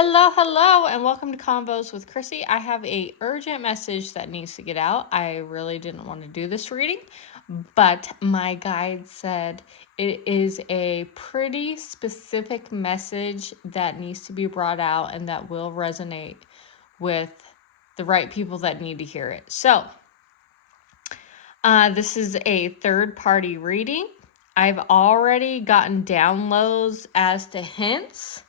Hello, and welcome to Convos with Chrissy. I have a urgent message that needs to get out. I really didn't want to do this reading, but my guide said it is a pretty specific message that needs to be brought out and that will resonate with the right people that need to hear it. So, this is a third-party reading. I've already gotten downloads as to hints.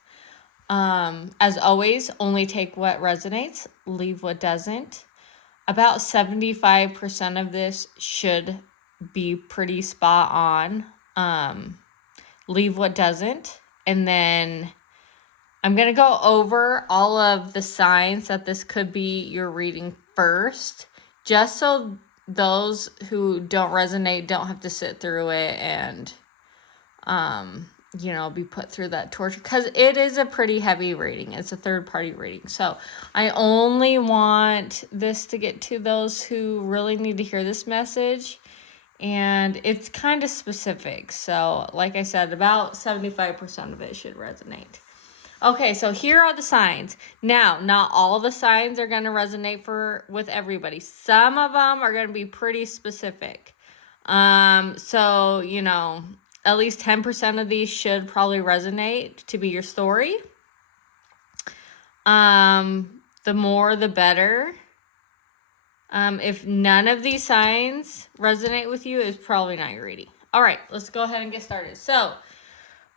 As always, only take what resonates, leave what doesn't. About 75% of this should be pretty spot on. Leave what doesn't. And then I'm going to go over all of the signs that this could be your reading first, just so those who don't resonate don't have to sit through it and be put through that torture, because it is a pretty heavy reading. It's a third-party reading. So I only want this to get to those who really need to hear this message, and it's kind of specific. So like I said, about 75% of it should resonate. Okay, so here are the signs. Now, not all the signs are going to resonate with everybody. Some of them are going to be pretty specific. At least 10% of these should probably resonate to be your story. The more, the better. If none of these signs resonate with you, it's probably not your reading. All right, let's go ahead and get started. So,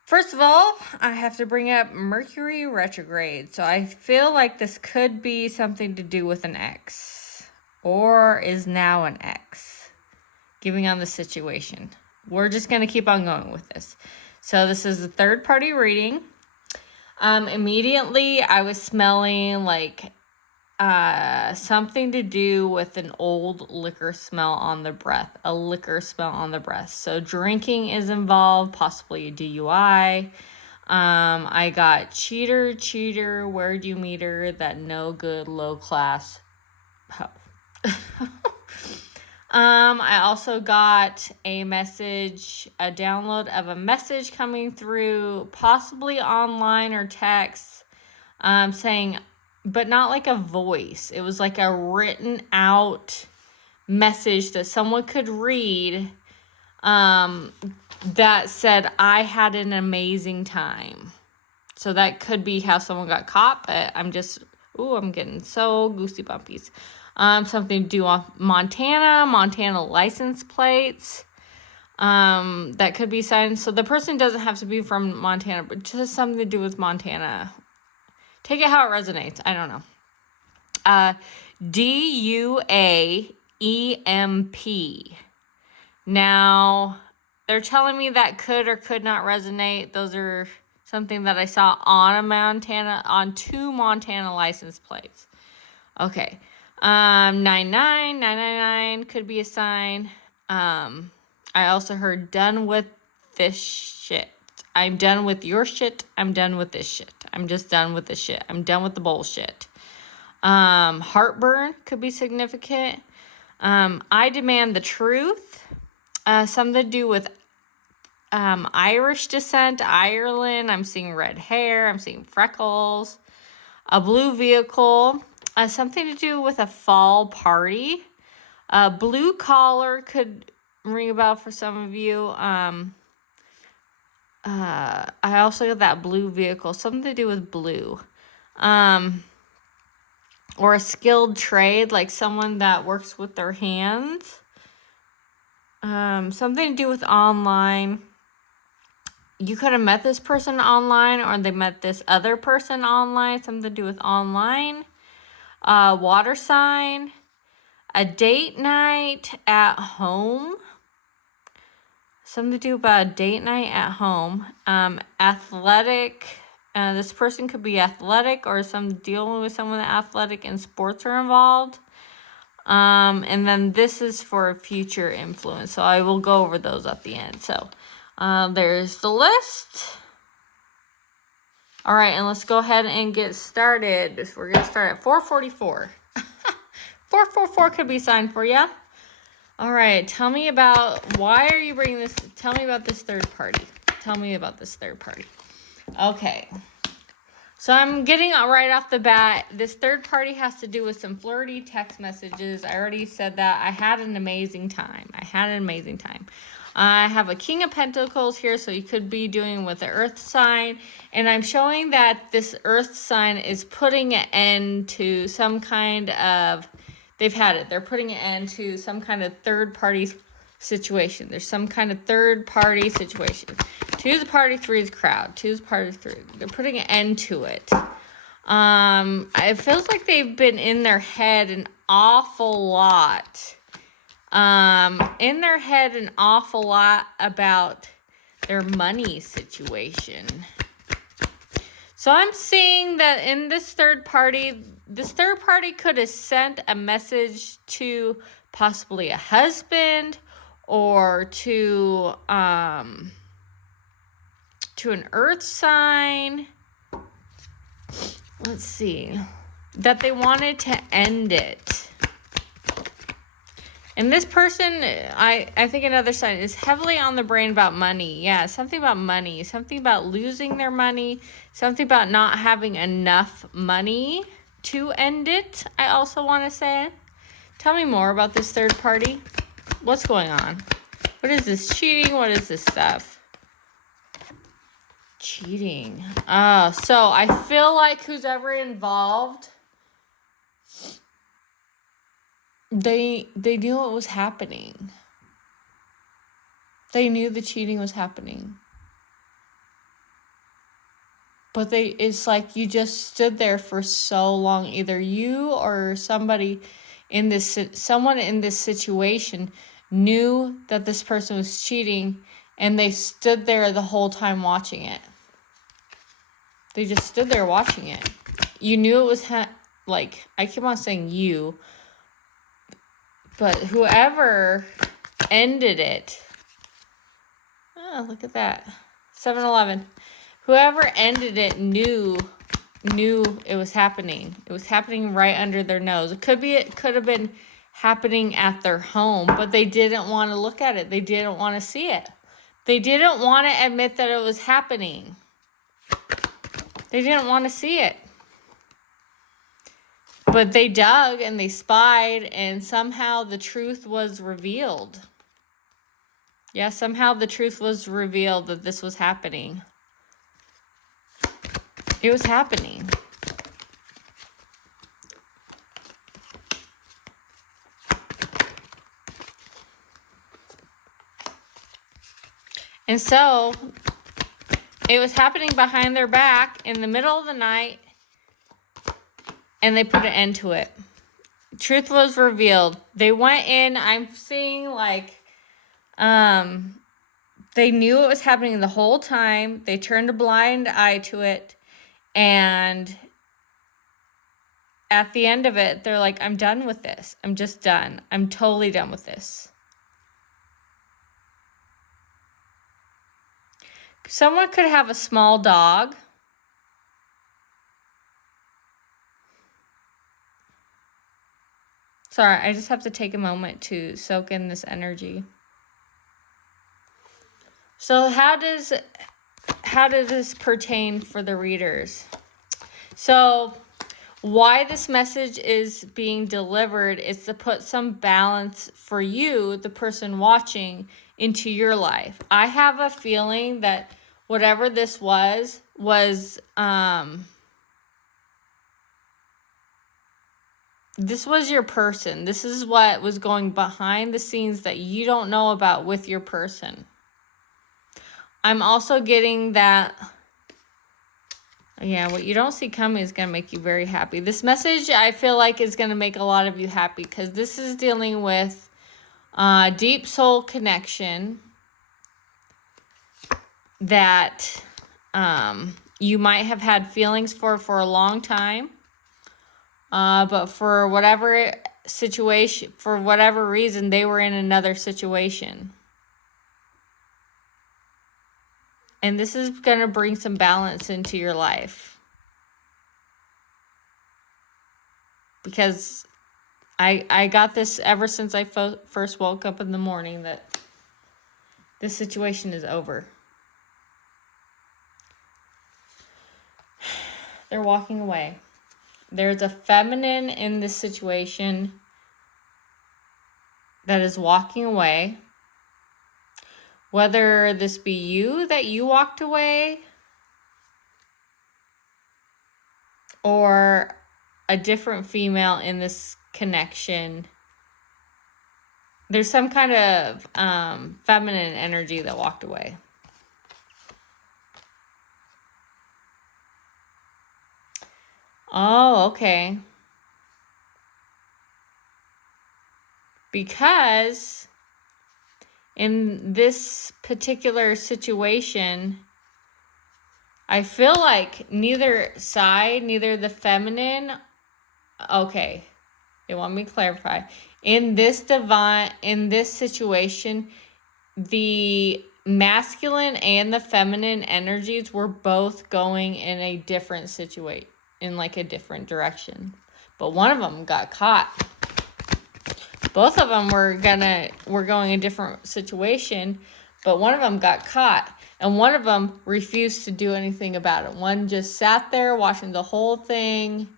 first of all, I have to bring up Mercury retrograde. So I feel like this could be something to do with an ex, or is now an ex, giving on the situation. We're just going to keep on going with this. So this is a third-party reading. Immediately, I was smelling like something to do with an old liquor smell on the breath. A liquor smell on the breath. So drinking is involved, possibly a DUI. I got cheater, where'd you meet her? That no good, low class. I also got a download of a message coming through, possibly online or text, saying, but not like a voice. It was like a written out message that someone could read, that said, I had an amazing time. So that could be how someone got caught, but I'm getting so goosey bumpies. Something to do with Montana license plates. That could be signed. So the person doesn't have to be from Montana, but just something to do with Montana. Take it how it resonates. I don't know. DUAEMP. Now, they're telling me that could or could not resonate. Those are something that I saw on two Montana license plates. Okay. 999 could be a sign. I also heard done with this shit. I'm done with your shit. I'm done with this shit. I'm just done with this shit. I'm done with the bullshit. Heartburn could be significant. I demand the truth. Something to do with Irish descent, Ireland. I'm seeing red hair. I'm seeing freckles. A blue vehicle. Something to do with a fall party. Blue collar could ring a bell for some of you. I also got that blue vehicle. Something to do with blue. Or a skilled trade, like someone that works with their hands. Something to do with online. You could have met this person online, or they met this other person online. Something to do with online. Water sign, a date night at home. Something to do about a date night at home. Athletic. This person could be athletic, or dealing with someone athletic and sports are involved. And then this is for future influence. So I will go over those at the end. So there's the list. All right, and let's go ahead and get started. We're going to start at 444. 444 could be signed for you. All right, tell me about, why are you bringing this? Tell me about this third party. Okay. So I'm getting right off the bat, this third party has to do with some flirty text messages. I already said that. I had an amazing time. I have a King of Pentacles here, so you could be doing with the earth sign. And I'm showing that this earth sign is putting an end to some kind of, they've had it. They're putting an end to some kind of third party situation. There's some kind of third party situation. 2 is the party, 3 is crowd. 2 is party, 3. They're putting an end to it. It feels like they've been in their head an awful lot. In their head an awful lot about their money situation. So I'm seeing that in this third party could have sent a message to possibly a husband or to an earth sign. Let's see. That they wanted to end it. And this person, I think another sign is heavily on the brain about money. Yeah, something about money. Something about losing their money. Something about not having enough money to end it, I also want to say. Tell me more about this third party. What's going on? What is this cheating? What is this stuff? Cheating. So I feel like who's ever involved, they knew what was happening. They knew the cheating was happening. But it's like you just stood there for so long. Either you or someone in this situation knew that this person was cheating, and they stood there the whole time watching it. They just stood there watching it. You knew it was like, I keep on saying you, but whoever ended it. Oh, look at that. 7-Eleven. Whoever ended it knew it was happening. It was happening right under their nose. It could have been happening at their home, but they didn't want to look at it. They didn't want to see it. They didn't want to admit that it was happening. They didn't want to see it. But they dug and they spied, and somehow the truth was revealed. Yeah, somehow the truth was revealed that this was happening. It was happening. And so, it was happening behind their back in the middle of the night, and they put an end to it. Truth was revealed. They went in, I'm seeing like, they knew it was happening the whole time. They turned a blind eye to it. And at the end of it, they're like, I'm done with this. I'm just done. I'm totally done with this. Someone could have a small dog. Sorry, I just have to take a moment to soak in this energy. So how does this pertain for the readers? So why this message is being delivered is to put some balance for you, the person watching, into your life. I have a feeling that whatever this was this was your person. This is what was going behind the scenes that you don't know about with your person. I'm also getting that, yeah, what you don't see coming is going to make you very happy. This message, I feel like, is going to make a lot of you happy because this is dealing with deep soul connection that you might have had feelings for a long time. But for whatever situation, for whatever reason, they were in another situation. And this is going to bring some balance into your life. Because I got this ever since I first woke up in the morning that this situation is over. They're walking away. There's a feminine in this situation that is walking away. Whether this be you that you walked away, or a different female in this connection, there's some kind of feminine energy that walked away. Oh, okay. Because in this particular situation, I feel like neither side, neither the feminine, okay, they want me to clarify. In this situation, the masculine and the feminine energies were both going in a different situation, in like a different direction. But one of them got caught. Both of them were going a different situation, but one of them got caught. And one of them refused to do anything about it. One just sat there watching the whole thing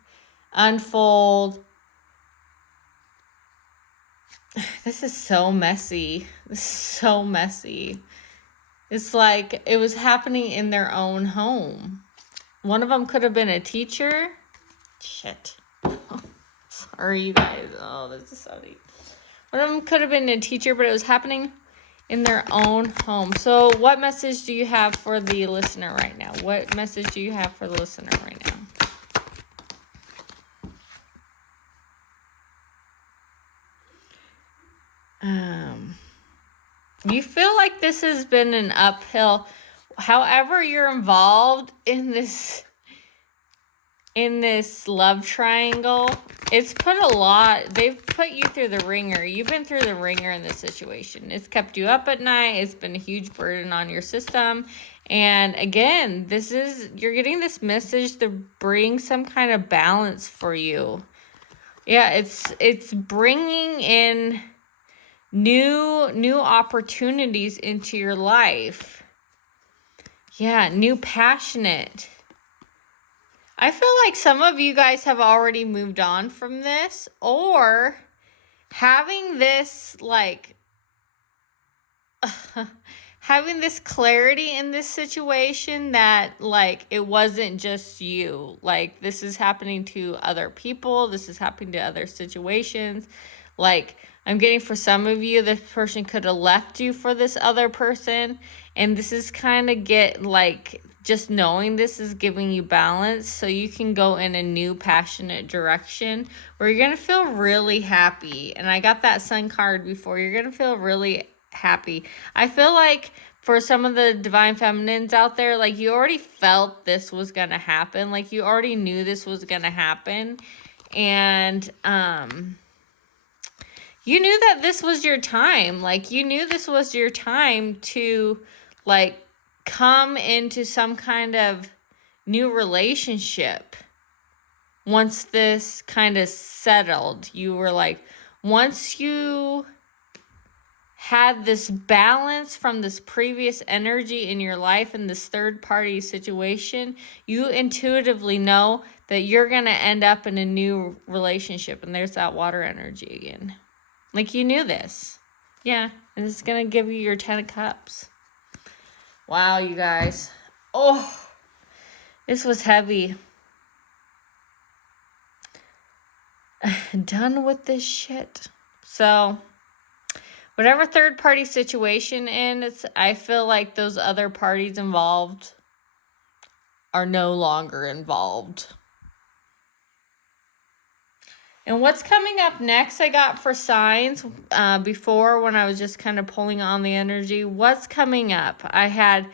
unfold. This is so messy. This is so messy. It's like it was happening in their own home. One of them could have been a teacher. Shit. Sorry, you guys. Oh, this is so deep. One of them could have been a teacher, but it was happening in their own home. So what message do you have for the listener right now? What message do you have for the listener right now? You feel like this has been an uphill. However, you're involved in this love triangle, they've put you through the ringer. You've been through the ringer in this situation. It's kept you up at night. It's been a huge burden on your system. And again, you're getting this message to bring some kind of balance for you. Yeah, it's bringing in new opportunities into your life. Yeah, new passionate. I feel like some of you guys have already moved on from this, or having this having this clarity in this situation that it wasn't just you. Like, this is happening to other people. This is happening to other situations. I'm getting, for some of you, this person could have left you for this other person. And this is kind of just knowing this is giving you balance so you can go in a new passionate direction where you're going to feel really happy. And I got that sun card before. You're going to feel really happy. I feel like for some of the divine feminines out there, you already felt this was going to happen. You already knew this was going to happen. And, you knew that this was your time. You knew this was your time to, come into some kind of new relationship. Once this kind of settled, you were once you had this balance from this previous energy in your life in this third party situation, you intuitively know that you're going to end up in a new relationship. And there's that water energy again. You knew this. Yeah. And it's going to give you your 10 of Cups. Wow, you guys. Oh, this was heavy. Done with this shit. So, whatever third party situation I feel like those other parties involved are no longer involved. And what's coming up next, I got for signs before when I was just kind of pulling on the energy. What's coming up? I had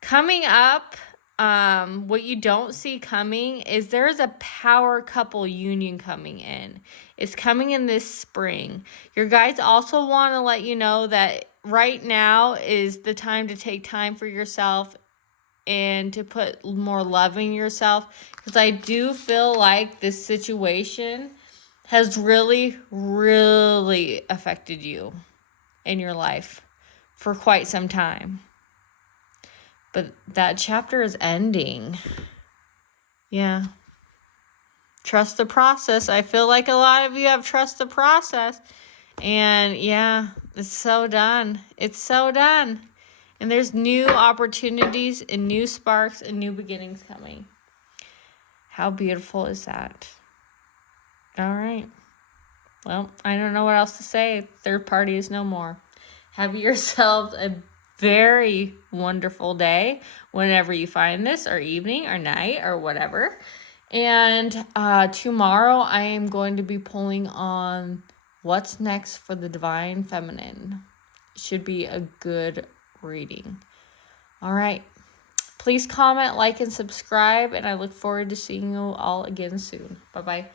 coming up, what you don't see coming is there's a power couple union coming in. It's coming in this spring. Your guys also want to let you know that right now is the time to take time for yourself and to put more love in yourself. Because I do feel like this situation has really, really affected you in your life for quite some time. But that chapter is ending. Yeah. Trust the process. I feel like a lot of you have trust the process. And yeah, it's so done. It's so done. And there's new opportunities and new sparks and new beginnings coming. How beautiful is that? All right. Well, I don't know what else to say. Third party is no more. Have yourselves a very wonderful day whenever you find this, or evening or night or whatever. And tomorrow I am going to be pulling on what's next for the Divine Feminine. Should be a good reading. All right. Please comment, like, and subscribe, and I look forward to seeing you all again soon. Bye-bye.